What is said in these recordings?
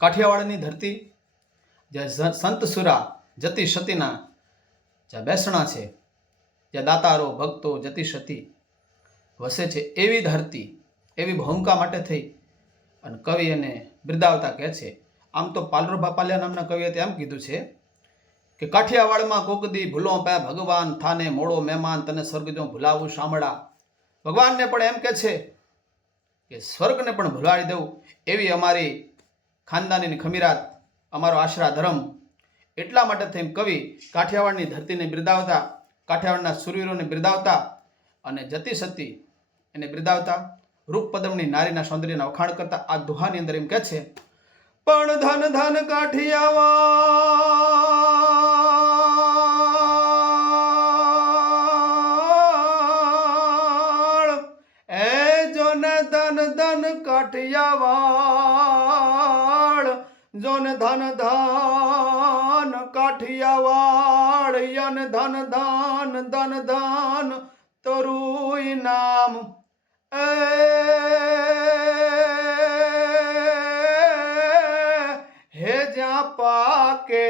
કાઠિયાવાડની ધરતી જ્યાં સંત સુરા જતી સતીના જ્યાં બેસણા છે, જ્યાં દાતારો ભક્તો જતી સતી વસે છે, એવી ધરતી, એવી ભૂમિકા માટે થઈ અને કવિ એને બિરદાવતા કહે છે. આમ તો પાલરો બાપાલિયા નામના કવિએ એમ કીધું છે કે કાઠિયાવાડમાં કોકદી ભૂલો પે ભગવાન થાને મોડો મહેમાન તને સ્વર્ગ જો ભૂલાવું શામળા. ભગવાનને પણ એમ કે છે કે સ્વર્ગને પણ ભૂલાવી દઉં એવી અમારી ખાનદાનીની ખમીરાત, અમારો આશરા ધર્મ. એટલા માટે થઈને કવિ કાઠિયાવાડની ધરતીને બિરદાવતા, કાઠિયાવાડના સુરવીરોને બિરદાવતા અને જતી સતી એને બિરદાવતા, રૂપ પદમની નારીના સૌંદર્યના વખાણ કરતા આ દુહાની અંદર એમ કહે છે, પણ ધન ધન કાઠિયાવાડ, એ જોને ધન ધન કાઠિયાવાડ, જોને ધન ધન કાઠિયાવાડ, યન ધન ધન ધન ધન તરુઈ નામ. હે જ્યાં પાકે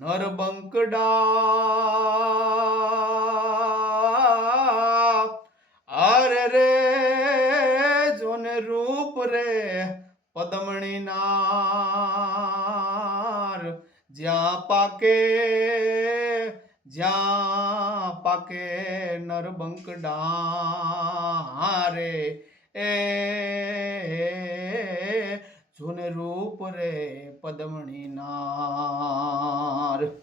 નરબંકડા, અરે રે જોને રૂપ રે પદમણી નાર. જ્યાં પાકે નરબંકડા રે, એ જોને રૂપ રે પદમણી નાર.